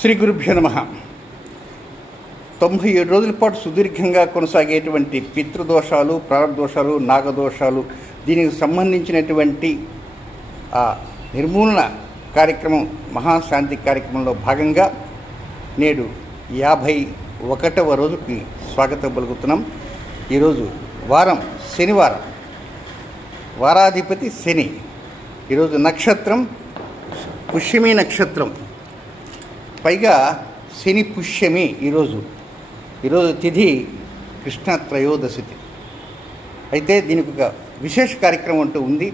శ్రీ గురుభ్యో నమః. 97 రోజుల పాటు సుదీర్ఘంగా కొనసాగేటువంటి పితృదోషాలు, ప్రారంధదోషాలు, నాగదోషాలు, దీనికి సంబంధించినటువంటి నిర్మూలన కార్యక్రమం, మహాశాంతి కార్యక్రమంలో భాగంగా నేడు 51వ రోజుకి స్వాగతం పలుకుతున్నాం. ఈరోజు వారం శనివారం, వారాధిపతి శని. ఈరోజు నక్షత్రం పుష్యమి నక్షత్రం, పైగా శని పుష్యమి. ఈరోజు తిథి కృష్ణ త్రయోదశి. అయితే దీనికి ఒక విశేష కార్యక్రమం అంటూ ఉంది.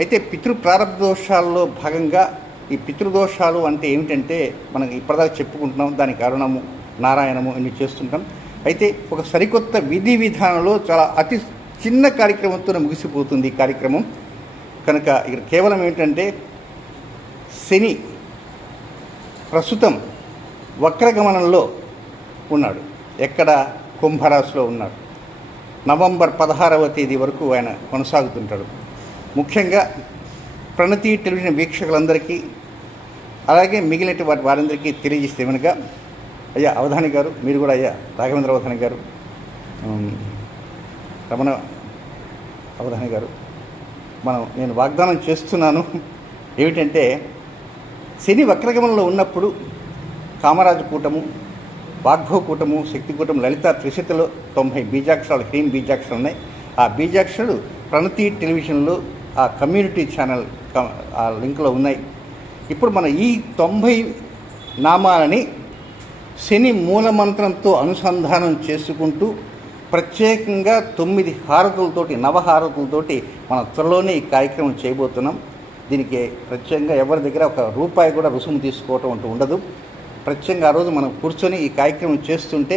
అయితే పితృ ప్రారంధదోషాల్లో భాగంగా ఈ పితృదోషాలు అంటే ఏమిటంటే మనం ఇప్పటిదాకా చెప్పుకుంటున్నాం, దానికి కారణము నారాయణము ఇన్ని చేస్తుంటాం. అయితే ఒక సరికొత్త విధి విధానంలో చాలా అతి చిన్న కార్యక్రమంతో ముగిసిపోతుంది ఈ కార్యక్రమం. కనుక ఇక్కడ కేవలం ఏంటంటే శని ప్రస్తుతం వక్రగమనంలో ఉన్నాడు. ఎక్కడ? కుంభరాశిలో ఉన్నాడు. నవంబర్ 16వ తేదీ వరకు ఆయన కొనసాగుతుంటాడు. ముఖ్యంగా ప్రణతి టెలివిజన్ వీక్షకులందరికీ, అలాగే మిగిలిన వారందరికీ తెలియజేస్తే కనుక, అయ్యా అవధాని గారు, మీరు కూడా అయ్యా రాఘవేంద్ర అవధాని గారు, రమణ అవధాని గారు, నేను వాగ్దానం చేస్తున్నాను ఏమిటంటే, శని వక్రగమనంలో ఉన్నప్పుడు కామరాజు కూటము, వాగ్భవ కూటము, శక్తి కూటము, లలిత త్రిశతిలో 90 బీజాక్షరాలు, హ్రీం బీజాక్షరాలు ఉన్నాయి. ఆ బీజాక్షరాలు ప్రణతి టెలివిజన్లో ఆ కమ్యూనిటీ ఛానల్ ఆ లింక్లో ఉన్నాయి. ఇప్పుడు మనం ఈ 90 నామాలని శని మూలమంత్రంతో అనుసంధానం చేసుకుంటూ ప్రత్యేకంగా 9 హారతులతోటి, నవహారతులతోటి మనం త్వరలోనే ఈ కార్యక్రమం చేయబోతున్నాం. దీనికి ప్రత్యేకంగా ఎవరి దగ్గర ఒక రూపాయి కూడా రుసుము తీసుకోవటం అంటూ ఉండదు. ప్రత్యేకంగా ఆ రోజు మనం కూర్చొని ఈ కార్యక్రమం చేస్తుంటే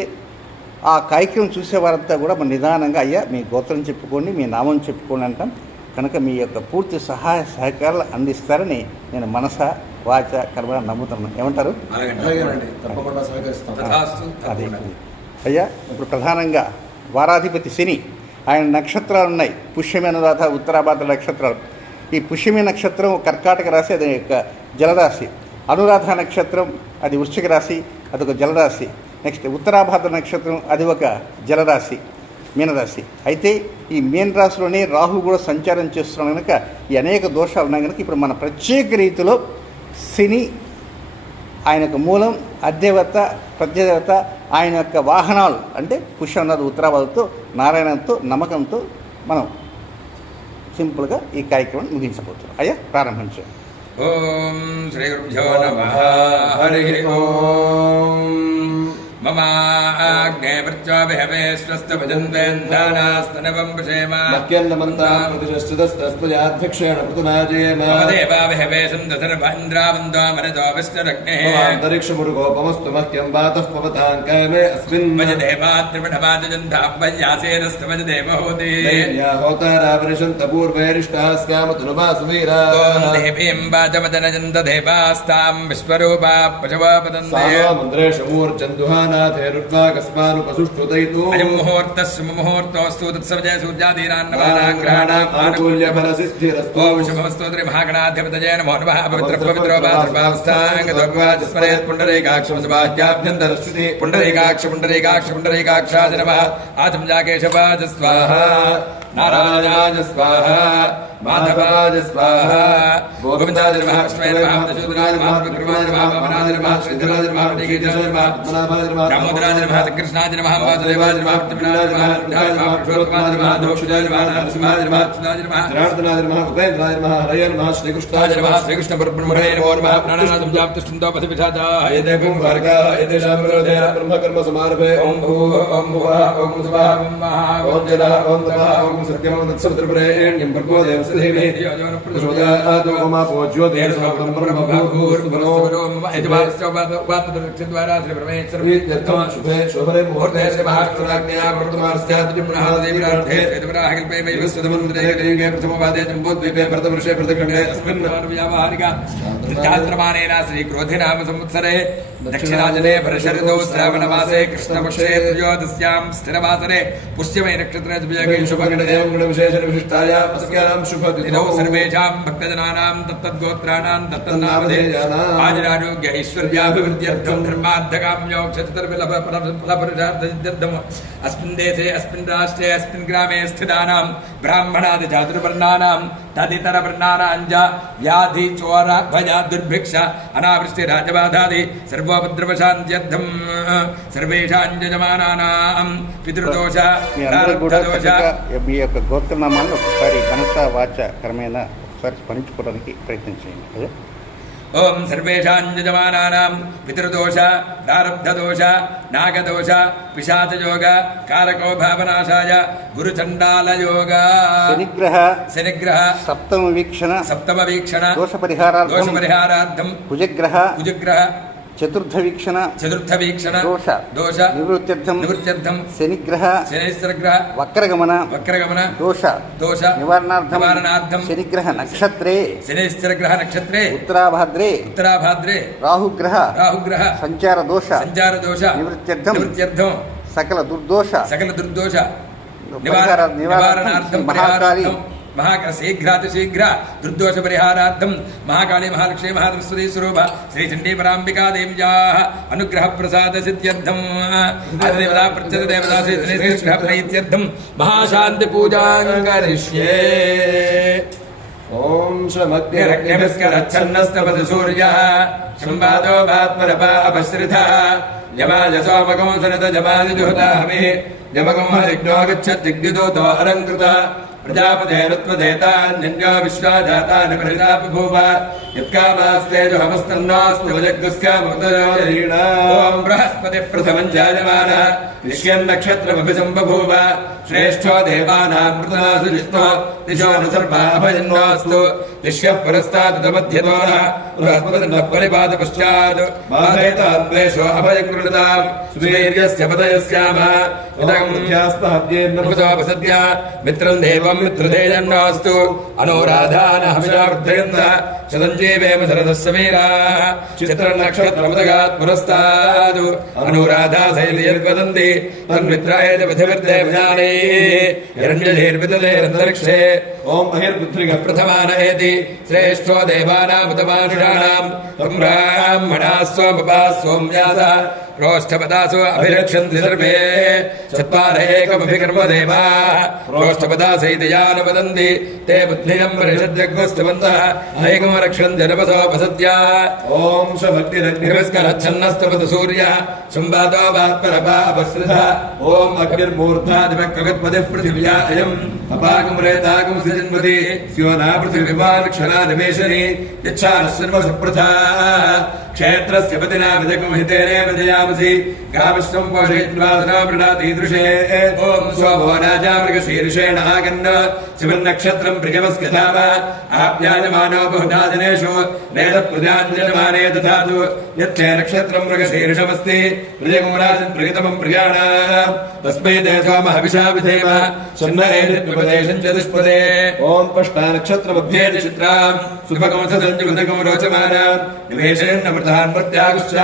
ఆ కార్యక్రమం చూసేవారంతా కూడా మన నిదానంగా, అయ్యా మీ గోత్రం చెప్పుకోండి, మీ నామం చెప్పుకోండి అంటాం. కనుక మీ యొక్క పూర్తి సహాయ సహకారాలు అందిస్తారని నేను మనస వాచ కర్మ నమ్ముతున్నాను. ఏమంటారు? అదే అయ్యా. ఇప్పుడు ప్రధానంగా వారాధిపతి శని, ఆయన నక్షత్రాలు ఉన్నాయి. పుష్యమి, అనురాధ, ఉత్తరాభాద్ర నక్షత్రాలు. ఈ పుష్యమి నక్షత్రం కర్కాటక రాశి, అది యొక్క జలరాశి. అనురాధ నక్షత్రం అది వృశ్చిక రాశి, అదొక జలరాశి. నెక్స్ట్ ఉత్తరాభాద్ర నక్షత్రం, అది ఒక జలరాశి, మీనరాశి. అయితే ఈ మీన రాశిలోనే రాహు కూడా సంచారం చేస్తున్నాం కనుక ఈ అనేక దోషాలు ఉన్నాయి కనుక ఇప్పుడు మన ప్రత్యేక రీతిలో శని, ఆయన యొక్క మూలం, అధిదేవత, ప్రత్యదేవత, ఆయన యొక్క వాహనాలు అంటే పుష్యనాథ, ఉత్తరాభాద్రతో, నారాయణంతో, నమ్మకంతో మనం సింపుల్గా ఈ కార్యక్రమం ముగించబోతున్నాం. అయ్యా ప్రారంభించాం. ఓం శ్రీ గురుభ్యో నమః. హరి ఓం. మమ ఆగ్నే ప్రత్యాభిహవే స్వస్తభజన్వేంద్రానాస్తనవం పశేమ మక్యన్నమంతాం ప్రతిష్ఠితస్తస్త్వయాధ్యక్షేణ పృతునాజేమ దేవాభిహవే సందధర్భంద్రావందో మనదో విష్ణురగ్నే అంతరిక్షమురుగోపమస్తు మహ్యం వాతః పవతాం కామే అస్మిన్ వజ దేవాత్రిపఠవాజంధాభ్యాసేనస్తవజ దేవహోతి హోతారావరిషంత పూర్వైరిష్టాస్కామతునుమాసువీరా దేవీం వాజమదనజంత దేవాస్తాం విశ్వరూపా పశవాపదందే సామముద్రేషు మూర్ఛందుహాన నాథేరుద్వాగస్మానుపసుష్టుతైతు అయం ముహూర్తస్సు ముహూర్తోస్తు తత్సవజయ సూర్యాదీనాన్నవానాగ్రహాణాం ఆనుకూల్యఫలసిద్ధిరస్తు ఓం శుభమస్తోత్రి మహాగణాధిపతయే నమో నమః. పవిత్ర పవిత్రో భాద్రపావస్థాంగదోగ్వాచస్మరేత్ పుండరీకాక్షమసుభాజ్యాభ్యంతరస్థితి పుండరీకాక్ష పుండరీకాక్ష పుండరీకాక్షాయ నమః. ఆచంజాకేశవాజ స్వాహా, నారాయణాయ స్వాహా, మాధవాయ స్వాహా, గోవిందాయ నమః, విష్ణువే నమః, మధుసూదనాయ నమః, విక్రమాయ నమః, వామనాయ నమః, శ్రీధరాయ నమః, శ్రీకేశాయ నమః, దామోదరాయ నమః, శ్రీకృష్ణాయ నమః, వాసుదేవాయ నమః, ప్రద్యుమ్నాయ నమః, రుద్రాయ నమః, పురుషోత్తమాయ నమః, దోక్షజాయ నమః, నరసింహాయ నమః, కృష్ణాయ నమః, జనార్దనాయ నమః, ఉపేంద్రాయ నమః, హరయ నమః, శ్రీకృష్ణాయ నమః, శ్రీకృష్ణ పరబ్రహ్మణే నమో నమః. ప్రాణనాథం జాప్తిష్ఠంతో పథవిషాదాయ దేవం వర్గా ఏతేషాం విరోధే బ్రహ్మకర్మ సమారభే ఓం భూః ఓం భువః ఓం స్వః ఓం జలః ఓం తపః ఓం సత్యం తత్సవితుర్వరేణ్యం భర్గో దేవस्य धीमहि प्रचोदयात् ओम ज्योतिर्समं ब्रह्मभूः शुभे शोभरे मुहूर्ते महाराष्ट्राज्ञा वर्तमानस्याद्युम्नहादेवीरार्थे वेदवराहकल्पे प्रथमवादे जम्बोद्वीपे भरतवर्षे प्रतिखण्डे अस्मिन् व्यावहारिका चान्द्रमानेन श्रीक्रोधिनाम संवत्सरे दक्षिणाजने भरशरदौ श्रावणमासे कृष्णपक्षे त्रयोदश्यां स्थिरवासरे पुष्यमे नक्षत्रे द्विजगे शुभगणदेव गुणविशेषण विशिष्टायां अस्यां शुभतिथौ सर्वेषां भक्तजनानां तत्तद्गोत्राणां तत्तन्नामधेयानां आयुरारोग्य आरोग्य ऐश्वर्याभिवृद्ध्यर्थं धर्मार्थकाम्योक्षचतुर्विलफलपुरुषार्थसिद्ध्यर्थम् अस्मिन् देशे अस्मिन् राष्ट्रे अस्मिन् ग्रामे स्थितानां ब्राह्मणादि चातुर्वर्णानां तदितरवर्णानां च व्याधि चोर भय दुर्भिक्ष अनावृष्टि राजबाधादि सर्वोपद्रवशान्त्यर्थं सर्वेषां यजमानानां पितृदोष प्रारब्धदोष మీ యొక్క గోత్రనామాలను ఒకసారి మనస వాచ కర్మేణ ఒకసారి స్మరించుకోవడానికి ప్రయత్నం చేయండి. ओम सर्वेषां यजमानानां पितृदोष प्रारब्धदोष नागदोष पिशाचयोग कारको भावनाशाय गुरुचण्डालयोग शनिग्रह सप्तम वीक्षण दोषपरिहारार्थं कुजग्रह चतुर्थ वीक्षण दोष निवृत्त्यर्थं शनिग्रह वक्रगमन दोष निवारणार्थं शनिग्रह नक्षत्रे उत्तराभाद्रे राहुग्रह संचार दोष निवृत्त्यर्थं सकल दुर्दोष निवारणार्थं महाकाली शीघ्र दुर्दोष परिहारार्थं महाकाली महालक्ष्मी महासरस्वती स्वरूप श्री चंडी परांबिका देव्याः अनुग्रह प्रसाद सिद्ध्यर्थं आदिदेवता प्रत्यदेवता श्री कृष्ण प्रीत्यर्थं महाशांति पूजां करिष्ये। ओम श्रमग्निरग्निभिस्करच्छन्नस्तपति सूर्यः संवादो भात्मरपा अपश्रितः यमाय सोमकं सनत जमानि जुहतामि यमकं हरिग्नो गच्छद्दिग्विदूतो अलङ्कृतः प्रजापतेरुत्वदेतान्यो विश्वाजातानि परिता बभूव यत्कामास्तेजो हमस्तन्नोऽस्तु वजग्दुस्कामोदयोरीणा ओम बृहस्पतिः प्रथमं जायमानः विश्वन्नक्षत्रमभिसम्बभूव श्रेष्ठो देवानां मृतनासु जिष्णो दिशो न सर्वा अभयन्नोऽस्तु दिश्यः पुरस्तादुतमध्यतोरः बृहस्पतिर्नः परिपादपश्चात् बाधेताद्वेषो अभयकृणताम् सुवीर्यस्य पतयस्याम इदं मित्रं देवं मित्रधेयन्नोऽस्तु अनुराधानः हविषावृद्धयन्तः शतञ्जीवेम शरदस्य वीराः चित्रनक्षत्रमुदगात् पुरस्ताद् अनुराधा सैर्यद्वदन्ति तन्मित्राय पृथिविर्देवजाने हिरण्यधीर्विदधेरन्तरिक्षे ओम अहिर्पुत्रिकः प्रथमानयति श्रेष्ठो देवानामुतमानुषाणां ब्राह्मणाः सोमपाः सोम्यासः प्रोष्ठपदासु अभिरक्षन्ति सर्वे चत्वार एकमभिकर्म देवाः प्रोष्ठपदासैति यानवदन्ति ते बुद्धियं परिषद्यग्नस्तवन्तः ऐकं रक्षन्ति नभसोपसत्या ओम शभक्तिरग्निभिस्करच्छन्नस्तपतु सूर्यः संवादो वात्मरपा अपसृतः ओम अग्निर्मूर्धादिवक्रगत्पतिः पृथिव्या अयम् अपाकं रेताकं सृजन्मति स्योना पृथिवीवानक्षरा निवेशनि यच्छानः सर्वसप्रथा क्षेत्रस्य पतिना विजकं हितेनेव जयामसि गाविष्णं पोषयित्वा सदा मृणातीदृशे ओम सोमो राजा मृगशीर्षेण आगन्न शिवन्नक्षत्रं प्रियमस्य धाम आप्यायमानो बहुधा जनेषु वेदः प्रजाञ्जनमाने दधातु यच्छे नक्षत्रं मृगशीर्षमस्ति प्रियं राजन् प्रियतमं प्रियाणाम् तस्मै ते सोमः हविषा विधेम शन्नरेन्द्रपदेशं चतुष्पदे ओम पष्टा नक्षत्रमध्ये चित्रां सुभगमसञ्जुगतकं रोचमानां निवेशेन्नमृतान् प्रत्यागुश्च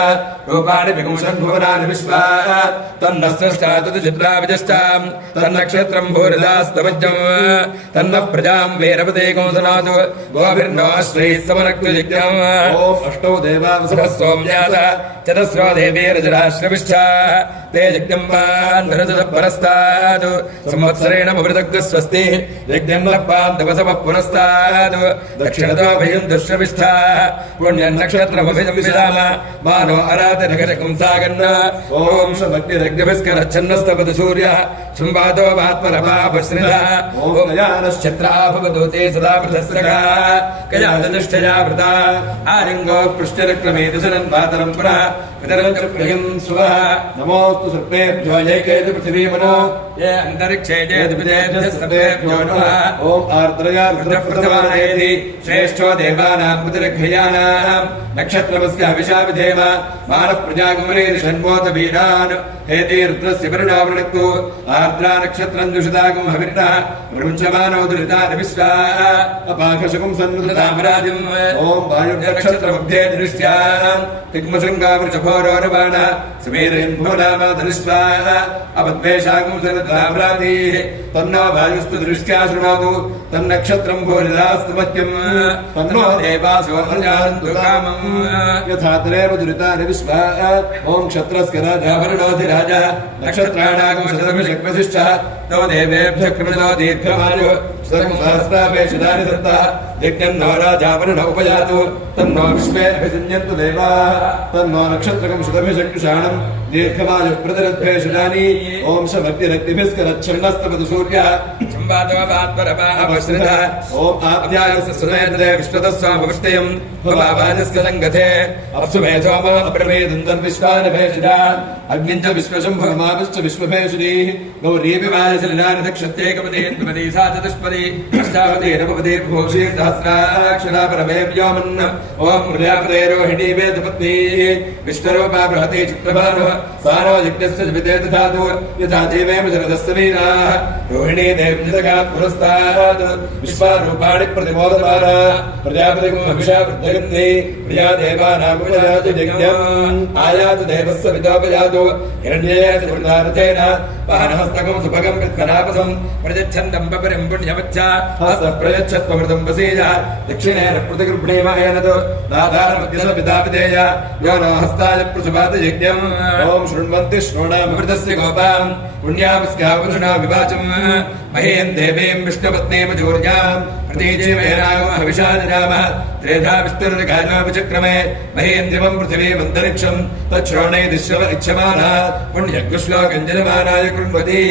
रूपाणि विगुंशन् भुवनानि विश्वा तन्नः स्रष्टा तद् विजष्टां तन्नक्षत्रं भूरिदास्तमज्जम् तन्नः प्रजां वीरपते कंसनादु गोभिर्नो श्रीः समनक्तुजिज्ञम् ओम अष्टौ देवावसुरः सोम्यास चतस्रो देवीरजराश्रविश्च ते यज्ञम्बान्धरतः परस्ताद् संवत्सरेण मृतग्ः स्वस्ति यज्ञं लप्पां तपसवः पुनस्ताद् दक्षिणतो भयं दुश्रविष्ठा पुण्यन्नक्षत्रमभिजं विदाम मानो अरातिरगजकं सागन्न ओम शभक्तिरग्निभिस्करच्छन्नस्तपतु सूर्यः संवादो वात्मरपापश्रितः ओम यानश्चत्रा भवतु ते सदा पृथस्सखा कयादनिष्ठया वृता आलिङ्गो पृष्ठरक्रमेति सनन्पातरं पुनः पितरं च प्रियं स्वः नमोस्तु सर्वेभ्यो यैकेति पृथिवीमनो ये अन्तरिक्षे चेद्विजेभ्यः सर्वेभ्यो नमः ओम आर्द्रया रुद्रप्रथमानयति श्रेष्ठो देवानां पुत्रघ्यानां नक्षत्रमस्य हविषा विधेम मानः प्रजाकुमरीर्षण्मोत वीरान् हेति रुद्रस्य परिणावृणक्तु आर्द्रा नक्षत्रं दुषितागं हविर्नः प्रमुञ्चमानो दुरितानि विश्वा अपाकशकं सन्नुततामराजिम् ओम वायुनक्षत्रमध्ये दृष्ट्यां तिग्मशृङ्गावृषभोरोरवाणः समीरेन् भुवनामाधरिष्वा अपद्वेषागं सन्नुततामराजिः तन्नो वायुस्तु दृष्ट्या शृणोतु तन्नक्षत्रं भूरिदास्तु मत्यम् तन्नो देवासो अनुजानन्तु कामम् यथातरेव दुरितानि विश्वा ॐ क्षत्रस्य राजा वरुणोऽधिराजः नक्षत्राणागं शतभिषक्वसिष्ठः नो देवेभ्यः कृणो दीर्घमायुः सहस्रावेशदानि दत्तः यज्ञं नो राजा वरुण उपयातु तन्नो विश्वे अभिसंयन्तु देवाः तन्नो नक्षत्रकं शतभिषक्कुशाणं दीर्घमायुः प्रतिरद्भेषदानि ॐ शमग्निरग्निभिस्करच्छन्नस्तपतु सूर्यः संवादोपात्परपापश्रितः ॐ आप्यायस्य सुनेन्द्रे विश्वतः स्वामविष्टयं भवावाजस्य सङ्गते अप्सु मे सोमो अप्रवेदन्तर्विश्वानि भेषिता अग्निञ्च विश्वशम्भुमाविश्च विश्वभेषिणीः गौरीविवायशलिलानि दक्षत्येकपदे द्विपदी सा चतुष्पदी अष्टापदे नवपदे भूषी सहस्राक्षरा परमे व्योमन् ॐ प्रजापते रोहिणी वेदपत्नी विश्वरूपा बृहते चित्रभानुः सारो यज्ञस्य जपिते दधातु यथा जीवेम जरदस्य वीराः रोहिणी देवी जगत् पुरस्तात् विश्वरूपाणि प्रतिमोदमाना प्रजापतिं अभिषा वृद्धगन्धि प्रिया देवानामुपयाति यज्ञम् आयातु देवस्य पितोपयातु हिरण्येन वृद्धार्थेन वाहनहस्तकं सुभगं कृत्कनापसं प्रयच्छन्दं पपरिं पुण्यवच्चा हस्तः प्रयच्छत्वमृतं वसीय दक्षिणेन प्रतिगृह्णीमहेनतु दातारमध्यस्य पितापितेय यो नो हस्ताय प्रसुभात यज्ञम् ॐ शृण्वन्ति श्रोणामृतस्य गोपां पुण्यावस्यावृषणा विवाचम् महेन देवीं विष्णुपत्नीमजूर्यां प्रतीजीवेनागमहविषाजनामः त्रेधा विष्णुर्गानोपचक्रमे महेन दिवं पृथिवीमन्तरिक्षं तच्छ्रोणैदिश्रव इच्छमानः पुण्यग्श्लोकञ्जनमानाय कृण्वति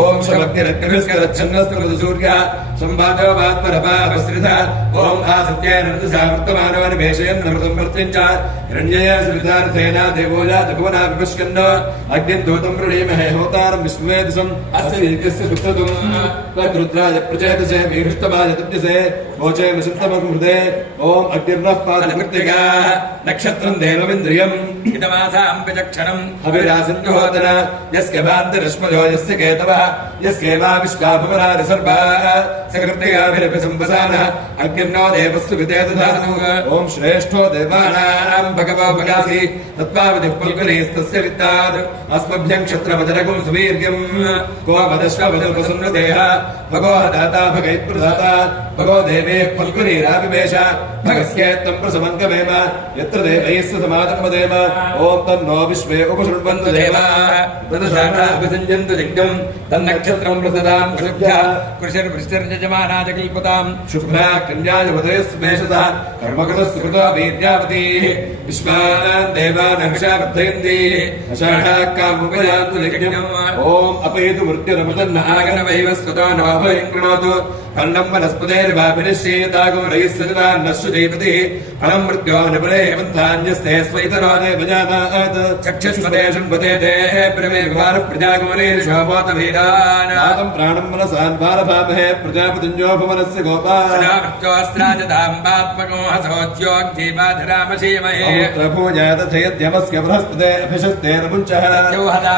ॐ शमग्निरग्निभिस्करच्छन्नस्तु सूर्यः संवादो वात्मरपापश्रितः ॐ आसत्येन ऋतुसावर्तमानो निवेशयन् नमृतं वर्तिञ्च हिरण्यया श्रितार्थेन देवो यातभुवना विपश्यन् अग्निं दूतं वृणीमहे होतारं विश्वेदसम् अस्य यज्ञस्य सुक्रतुम् तद्रुद्राय प्रचेतसे मीहृष्टमाय तप्यसे वोचे मसिद्धमं हृदे ॐ अग्निर्नः पादमृत्तिकाः नक्षत्रं देवमिन्द्रियम् इदमासां विचक्षणम् अभिरासिन्जुहोदन यस्य भान्तिरश्मजो यस्य केतवः यस्येवा विश्वाभुवनानि सर्वाः सकृत्तिकाभिरपि सम्वसानः अग्निर्नो देवस्य विते दधातु ॐ श्रेष्ठो देवानां भगवो भगासि तत्त्वावधिः पुल्कुलीस्तस्य वित्तात् अस्मभ्यं क्षत्रवदरगुं सुवीर्यम् को वदश्ववदल्पसंवदेह भगो दाता भगैत्प्रदाता भगो देवेः फल्गुनीराविवेश भगस्येत्तं प्रसमङ्गमेम यत्र देवैस्स समादम्वदेम ॐ तन्नो विश्वे उपशृण्वन्तु देवाः तदशाखाभिसञ्जन्तु यज्ञम् तन्नक्षत्रं प्रसदां शुभ्यः कृषिर्वृष्टिर्यजमानाय कल्पतां शुभ्रा कन्याय वदयस्मेषसः कर्मकृतस्य कृतो वीर्यावतीः विश्वान् देवान् हविषा वर्धयन्ति अषाढाः कामुपयान्तु यज्ञम् ॐ अपैतु मृत्युरमतन्न आगनवैव स्वतो नवाभयं कृणोतु फलं वनस्पतेर्वाभिनिश्चेतागो रयिस्सजनान्नश्चु जयपतिः फलं मृत्योऽनुपरे हेमन्तान्यस्ते स्वैतरो देवजानात् चक्षुष्पते शृण्वते देः ब्रवे विवारः प्रजाकुमरीर्षोमोतवीरान् आतं प्राणं मनसान् बालभामहे प्रजापतिञ्जो भुवनस्य गोपाः सदामृत्योऽस्त्राजताम्बात्मको हसोद्योग्जीवाधरामशीमहे प्रभूयातथयद्यमस्य बृहस्पते अभिषस्तेन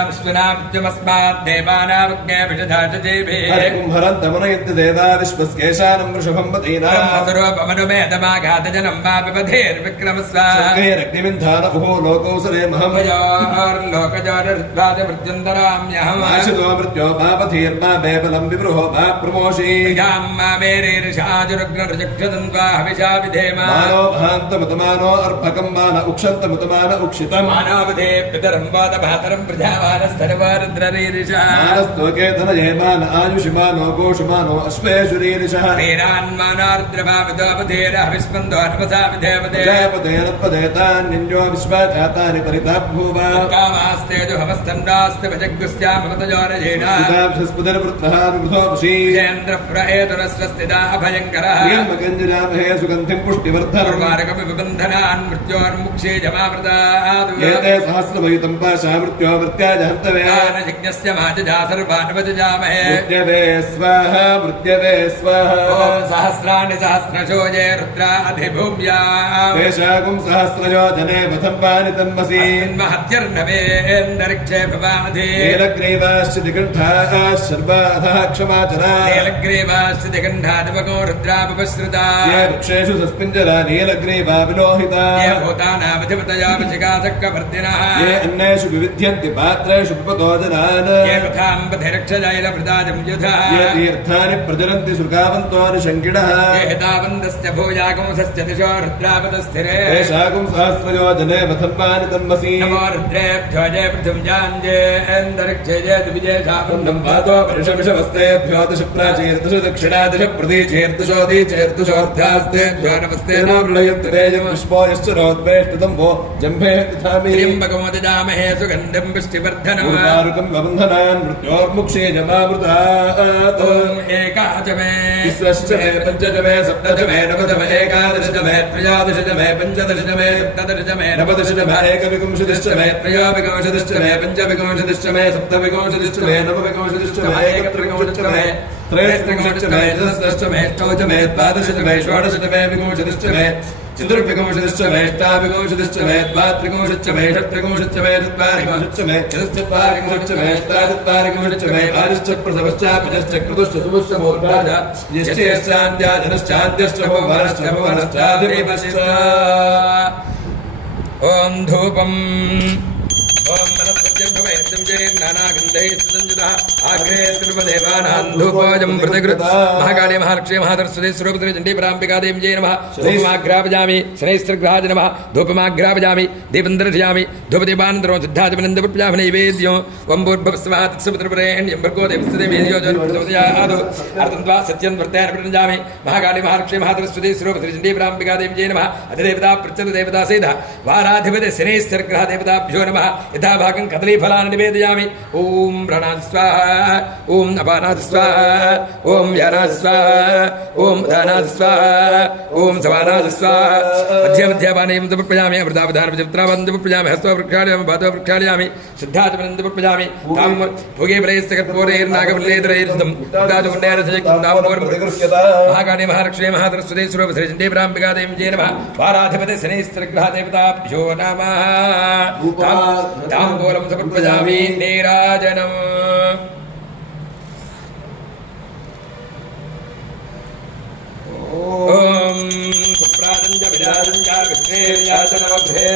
विष्णुनामस्मात् देवानामज्ञाभिषधाचजेभिः हरिकुम्भरन्तमुनयन्ति देवा विश्वस्केशानं वृषभं पतीनामनुमेदमाघातजनं मा पिबधेर्विक्रमस्व स्वर्गैरग्निमिन्धान उभो लोकौसरे महमयोर्लोकजोनिर्द्वादमृत्युन्तराम्यहम् आशुतो मृत्यो पापथीर्मा बेबलं विबृहो मा प्रमोषी यां मा मेरेर्षाजुरुग्नरुचक्षदन्त्वा हविषा विधेम मानो भान्तमुतमानो अर्भकं मान उक्षन्तमुतमान उक्षितं मानवधे पितरं वादभातरं प्रजावानस्तरवारुद्ररीरिषः मानस्तोके धनयेमान आयुषिमानो गोषुमानो अश्वेषुरीरिषः वीरान्मानार्द्रभाविदोपधेरः विस्पन्दो नमसा विधेवते जयपदेनपदेतान्निन्यो विश्वाजातानि परिताभूव कामास्तेजो हमस्तन्दास्ते भजग्गुस्यामहतजोरजेनास्पुदरवृत्रः रुधोपशी चेन्द्रप्रहेतुरस्वस्तिदा अभयङ्करः मगञ्जनामहे सुगन्धिं पुष्टिवर्धनर्वारकपि विबन्धनान् मृत्योर्मुक्षे जमावृतात् एते सहस्रवयुतं पाशा मृत्यो मृत्याज हन्तव्यान् यज्ञस्य माजजा सर्वान्वजजामहे मृत्यवे स्वाहा मृत्यवे स्वाहा ॐ सहस्राणि सहस्रशो ये रुद्रा अधिभूम्या तेषागुं सहस्रयो जने वथम्बानि तन्मसि महत्यर्नवेन्दरिक्षे भवाधि नीलग्रीवाश्च दिगण्ठाः शर्वाधः क्षमाचरा नीलग्रीवाश्च दिगण्ठादिवगो रुद्रापश्रिता ये वृक्षेषु सस्मिञ्जरा नीलग्रीवा विलोहिता ये भूतानामधिपतया विचिकासक्कवर्तिनः ये अन्नेषु विविध्यन्ति पात्रेषु पिबतो जनान् ये पथाम्बधिरक्षजैलभृताजं युधा ये तीर्थानि प्रजनन्ति सुर्गावन्त्वानुशङ्किणः एतावन्तस्य भूयागुंसस्य दिशो रुद्रापदस्थिरे एषाकुं सहस्रयो जने वथन्वानि तन्मसि नमो रुद्रेभ्यो जय पृथिव्याञ्जेऽन्तरिक्षे जय द्विजेशावन्दं पातो वर्षविषवस्तेभ्यो दश प्राचीर्दश दक्षिणा दश प्रतीचेर्दशो दीचेर्दशोऽध्यास्तेभ्यो नमस्ते नो प्रलयन्तु तेजं पुष्पो यश्च रोद्वेष्टतं वो जम्भे तथामि त्र्यम्बकं ददामहे सुगन्धिं पुष्टिवर्धनम् उर्वारुकं वबन्धनान् मृत्योर्मुक्षे जमामृतात् ॐ एकादशमे विश्वश्चमे पञ्चदशमे सप्तदशमे नवदशमे एकादशदशमे त्रयोदशमे पञ्चदशमे सप्तदशमे नवदशदशमे एकविंशतिश्चमे त्रयोविंशतिश्चमे पञ्चविंशतिश्चमे सप्तविंशतिश्चमे नवविंशतिश्चमे एकत्रिंशतिश्चमे त्रयस्त्रिंशतिश्चमे चतुर्दशमे अष्टौचमे द्वादशमे षोडशमे विंशतिश्चमे चतुर्विंशतिश्चमे अष्टाविंशतिश्चमे द्वात्रिंशतिश्चमे षट्त्रिंशतिश्चमे चत्वारिंशतिश्चमे चतुश्चत्वारिंशतिश्चमे अष्टाचत्वारिंशतिश्चमे आदिश्च प्रसवश्चापजश्च क्रतुश्च सुमुश्च मूर्धाज यश्चैश्चान्त्या धनश्चान्त्यश्च भुवनश्च भुवनश्चाधिपश्च ॐ धूपम् ॐ मनस्पत्यर्भवयं चेन्नानागन्धैः सुसञ्जितः आग्रे सर्वदेवानां धूपोऽयं प्रतिकृत महाकाली महालक्ष्मी महासरस्वती स्वरूपधरे चण्डीपराम्बिकादेवी जय नमः धूपमाघ्रापयामि शनैस्त्रग्रहाय नमः धूपमाघ्रापयामि दीपं दर्शयामि धूपदीपानन्तरं सिद्धाचमनन्दपुष्पयामि नैवेद्यं ॐ भूर्भुवस्सुवः तत्सवितुर्वरेण्यं भर्गो देवस्य देवीर्यो जन्मप्रचोदयात् अर्थं त्वा सत्यं वर्तेन प्रजामि महाकाली महालक्ष्मी महासरस्वती स्वरूपधरे चण्डीपराम्बिकादेवी जय नमः अधिदेवता प्रत्यदेवता सहितः वाराधिपति शनैस्त्रग्रहदेवताभ्यो नमः यथा भागं कदलीफलानि निवेदयामि ॐ प्राणात् स्वाहा ॐ अपानात् स्वाहा ॐ व्यानात् स्वाहा ॐ उदानात् स्वाहा ॐ समानात् स्वाहा मध्यमध्यपानीं समर्पयामि अमृतावधानपचित्रावं समर्पयामि हस्तवृक्षालयामि पादवृक्षालयामि शुद्धाचमनं समर्पयामि तां भोगे फलैस्तकर्पूरैर्नागफलैर्धरैर्धं महाकाली महालक्ष्मी महासरस्वती स्वरूपधरे चण्डीपराम्बिकादेवी जय नमः वाराधिपति शनैस्त्रग्रहदेवताभ्यो नमः ताम्बूलं समर्पयामि नीराजनम् ॐ सुप्राजञ्च विराजञ्च विष्णेर्याचनमभ्ये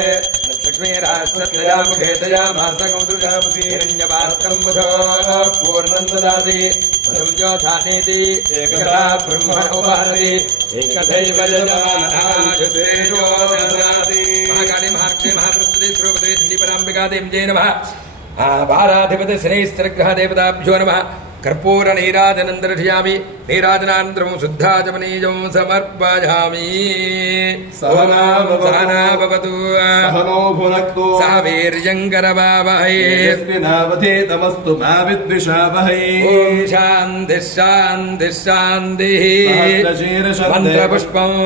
लक्ष्मीराष्ट्रत्रयामुखे तया मार्तकौदृशामसि हिरण्यपात्रं मधो पूर्णं ददाति संयोधानेति एकदा ब्रह्मणोपादति एकथैव यजमानायुतेजो ददाति महाकाली महालक्ष्मी महासरस्वती स्वरूपधरे चण्डीपराम्बिकादेवी जय नमः वाराधिपति शनैस्त्रग्रहदेवताभ्यो नमः कर्पूर नीराजनं दर्शयामि नीराजनानन्तरं शुद्धाचमनीयं समर्पयामि सहना भवतु सहनो भुनक्तु सह वीर्यं करवावहै यस्मिनावधीतमस्तु मा विद्विषावहै ॐ शान्तिः शान्तिः शान्तिः सहस्रशीर्षं मन्त्रपुष्पम्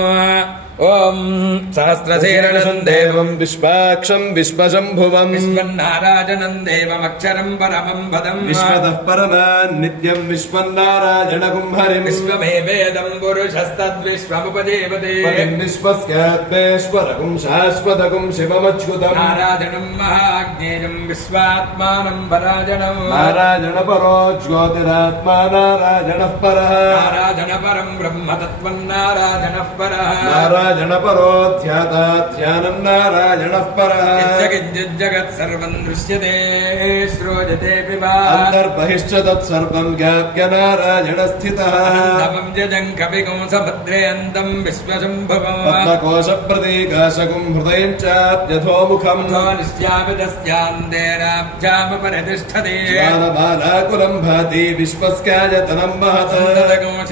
ॐ सहस्रशीर्षं देवं विश्वाक्षं विश्वशम्भुवं विश्वन्नारायणं देवमक्षरं परमं पदं विश्वतः परमान् नित्यं विश्वन्नारायणगुं हरिं विश्वमेवेदं पुरुषस्तद्विश्वमुपदेवते विश्वस्यात्मेश्वरगुं शाश्वतगुं शिवमच्युतम् नारायणं महाज्ञेयं विश्वात्मानं परायणं नारायणपरो ज्योतिरात्मा नारायणः परः नारायणपरं ब्रह्मतत्त्वं नारायणः परः नारायणपरो ध्याता ध्यानं नारायणः परः यज्जगत् सर्वं दृश्यते श्रोयते पिबा अन्तर्बहिश्च तत्सर्वं ज्ञाप्य नारायणस्थितः अनन्तमं जजं कविगुं सभद्रेऽन्तं विश्वशम्भवम् पद्मकोशप्रतीकाशकुं हृदयं चाप्यधोमुखम् निश्चापि तस्यान्तेनाब्जामुपनितिष्ठते ज्वालमालाकुलं भाति विश्वस्यायतनं महत्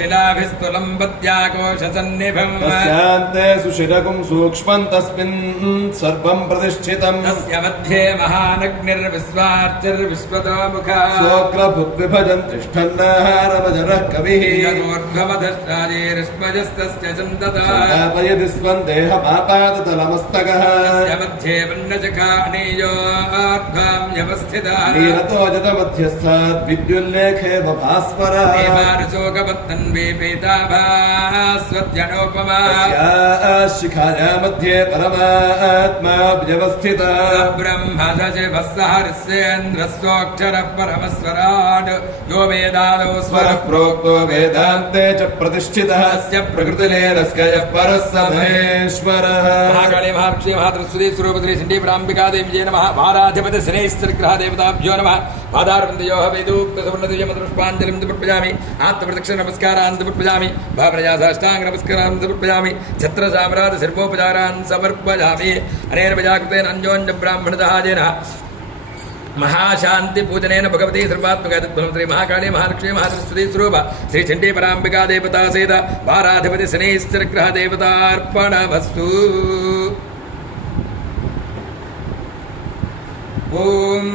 शिलाभिस्तुलं पद्याकोशसन्निभम् तस्यान्ते सुशिरकुं सूक्ष्मं तस्मिन् सर्वं प्रतिष्ठितम् तस्य मध्ये महानग्निर्विश्वार्चिर्विश्वतोमुखः स्वोग्रभुग्विभजन् तिष्ठन्नाहारमजरः कविः यदूर्ध्वमधश्चाजेरिष्मजस्तस्य सन्ततः स्थापयति स्वं देहमापादतलमस्तकः तस्य मध्ये वह्नचखानीयोर्ध्वाम्यवस्थितः नीरतोजतमध्यस्थात् विद्युल्लेखेव भास्वरः देवारशोकपत्तन्वे पीताभास्वत्यनोपमा शिखाया मध्ये परमात्मा व्यवस्थितः ब्रह्म सचिवः सहर्षेन्द्रस्योऽक्षरः परमस्वराट् यो वेदादौ स्वरः प्रोक्तो वेदान्ते च प्रतिष्ठितः अस्य प्रकृतिलेनस्य यः परः स महेश्वरः महाकाली महालक्ष्मी महातृस्वती स्वरूपश्री चण्डीपराम्बिका देव्यै नमः वाराधिपति शनैश्चरग्रह देवताभ्यो नमः पादारविन्दयोः वेदोक्तसवर्णदिव्यमतपुष्पाञ्जलिं समर्पयामि आत्मप्रदक्षिण नमस्कारान् समर्पयामि भावनया साष्टाङ्ग नमस्कारान् समर्पयामि छत्रसाम्राज्य सर्वोपचारान् समर्पयामि अनेन प्रजाकृतेन अन्योन्य ब्राह्मणदहाजेन महाशांति पूजनेन भगवती सर्वात्मका श्री महाकाली महालक्ष्मी महासरस्वती स्वरूप श्री चंडी परांबिका देवता सहित वाराधिपति शनैश्चर ग्रह देवतार्पणमस्तु। ओम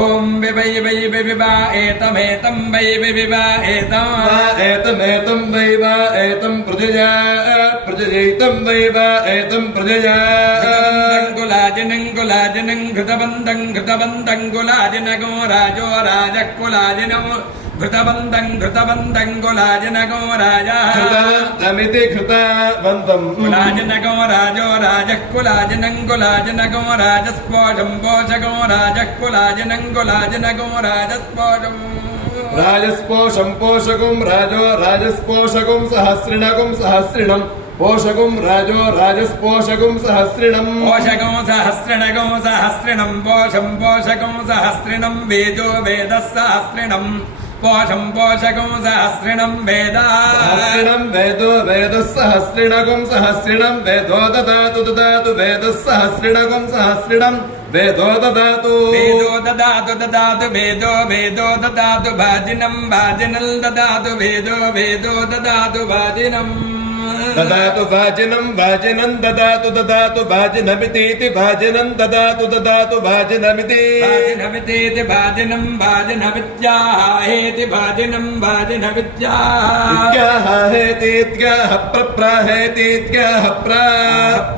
ओम वै वै वै विवा एतमेतं वै वै विवा एतमेतं वै वा एतं प्रजया प्रजयितं वै वा एतं प्रजया कुलाजिनं घृतबन्धं कुलाजिनगो राजो राजकुलाजिनो घृतबन्धं कुलाजिनगो राजा घृतमिति घृतबन्धं कुलाजिनगो राजो राजः कुलाजिनगो राजस्पोषं पोषगो राजः कुलाजिनं कुलाजिनगो राजस्पोषं राजस्पोषं पोषकं राजो राजस्पोषकं सहस्रिणकं सहस्रिणं पोषकं राजो राजस्पोषकं सहस्रिणं पोषकं सहस्रिणगो सहस्रिणं पोषं पोषकं सहस्रिणं वेदो वेदः सहस्रिणं पोषं पोषकं सहस्रिणं सहस्रिणं वेदो वेदः सहस्रिणकं सहस्रिणं वेदो ददातु ददातु वेदः सहस्रिणकं सहस्रिणं वेदो ददातु वेदो ददातु ददातु वेदो वेदो ददातु भाजिनं भाजिनं ददातु वेदो वेदो ददातु भाजिनं ददातु भाजिनं भाजिनं ददातु ददातु भाजिनमितीति भाजिनं ददातु ददातु भाजिनमिति भाजिनमितीति भाजिनं भाजिनमित्याहेति भाजिनं भाजिनमित्याह हेतीत्याह प्रप्राहेतीत्याह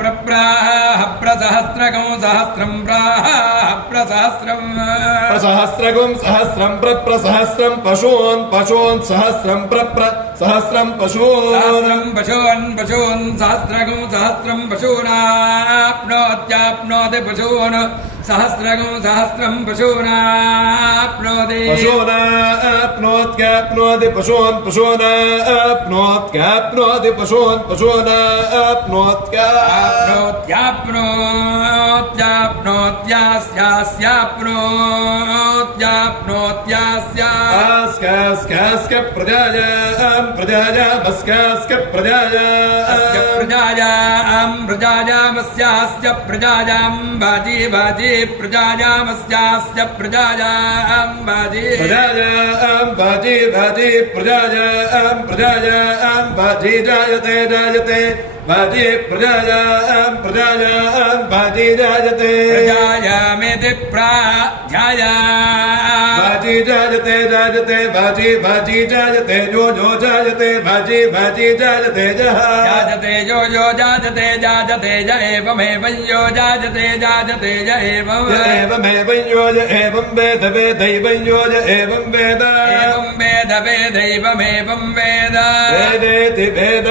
प्रप्राह प्रसहस्रगं सहस्रं प्राह प्रसहस्रं प्रसहस्रगं सहस्रं प्रसहस्रं पशून् पशून् सहस्रं सहस्रं पशून् पशून् सहस्रगं सहस्रं पशूनाप्नोत्याप्नोति पशून् सहस्रगं सहस्रं पशूनाप्नोति पशूनाप्नोत्याप्नोति पशून् पशूनाप्नोत्याप्नोति पशून् पशूनाप्नोत्याप्नोत्यास्याप्नोत्याप्नोत्यास्या प्रजायामस्यास्य प्रजायामस्यास्य प्रजायां बाजी बाजी प्रजायामस्यास्य प्रजायां बाजी बाजी प्रजायां बाजी जायते जायते बाजी प्रजायां बाजी जायते प्रजायामेति प्राध्याया बाजी जायते जायते बाजी जायते जो जायते बाजी जायते जायते जो जायते ज एवमेव यो जायते ज एवमेव यो ज एवं वेद वेदैवं यो ज एवं वेद वेदैवमेवं वेद वेदेति वेद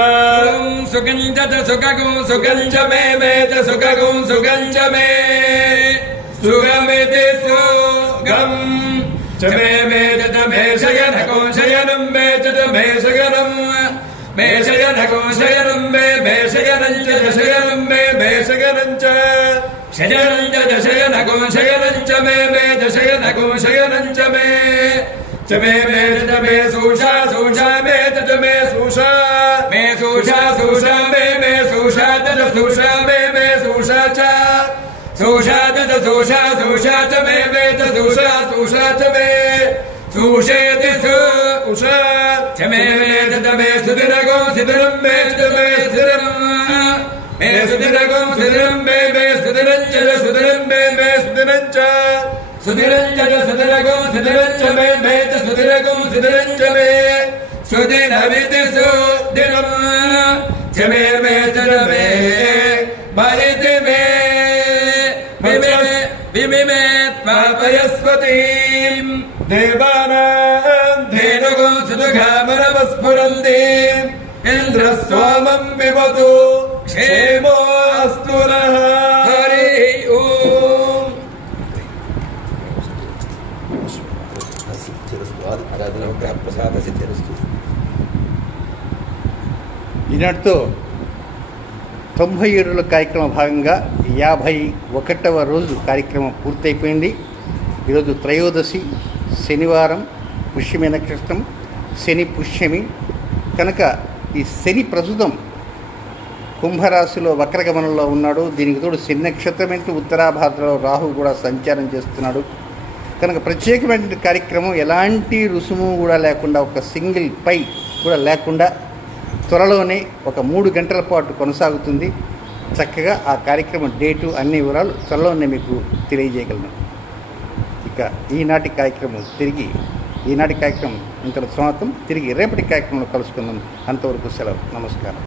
सुगञ्जत सुखगुं सुगञ्ज मे च सुखगुं सुगञ्ज मे सुगमिति सुगम् च मे च मे शयनगुं शयनं मे च मे शयनं मे शयनगुं शयनं मे शयनं च शयनं मे शयनं च शयनं च शयनगुं शयनं च मे च शयनगुं शयनं च मे च मे सूषा सूषा मे च मे सूषा सूषा मे सूषा च सूषा मे सूषा च सूषा च सूषा च मे च सूषा च मे सूषेति सूषा च मे च मे सुदिनगो सिदिनं मे च मे सुदिनं मे सुदिनगो सिदिनं मे सुदिनं च सुदिनं मे सुदिनं च सुदिनं च सुदिनगो सिदिनं च मे च सुदिनगो सिदिनं च मे सुदिनमिति सुदिनं च मे च मे भरिति मे विमिमे त्वापयस्वतीं देवानां धेनुगो सुदुघा స్ఫురంతి ఇంద్రస్వామం పిబతు క్షేమో అస్తు నః. హరి ఓం. ప్రసాద సిద్ధిరస్తు. ఈనాటితో 97 కార్యక్రమ భాగంగా 51వ రోజు కార్యక్రమం పూర్తయిపోయింది. ఈరోజు త్రయోదశి, శనివారం, పుష్యమి నక్షత్రం, శని పుష్యమి కనుక ఈ శని ప్రస్తుతం కుంభరాశిలో వక్రగమనంలో ఉన్నాడు. దీనికి తోడు శని నక్షత్రం ఏంటి ఉత్తరాభాద్రలో రాహు కూడా సంచారం చేస్తున్నాడు. కనుక ప్రత్యేకమైన కార్యక్రమం ఎలాంటి రుసుము కూడా లేకుండా, ఒక సింగిల్ పై కూడా లేకుండా త్వరలోనే ఒక 3 గంటల పాటు కొనసాగుతుంది. చక్కగా ఆ కార్యక్రమం డేటు అన్ని వివరాలు త్వరలోనే మీకు తెలియజేయగలను. ఇక ఈనాటి కార్యక్రమం ఇంతలో సమాప్తం. తిరిగి రేపటి కార్యక్రమంలో కలుసుకుందాం. అంతవరకు సెలవు. నమస్కారం.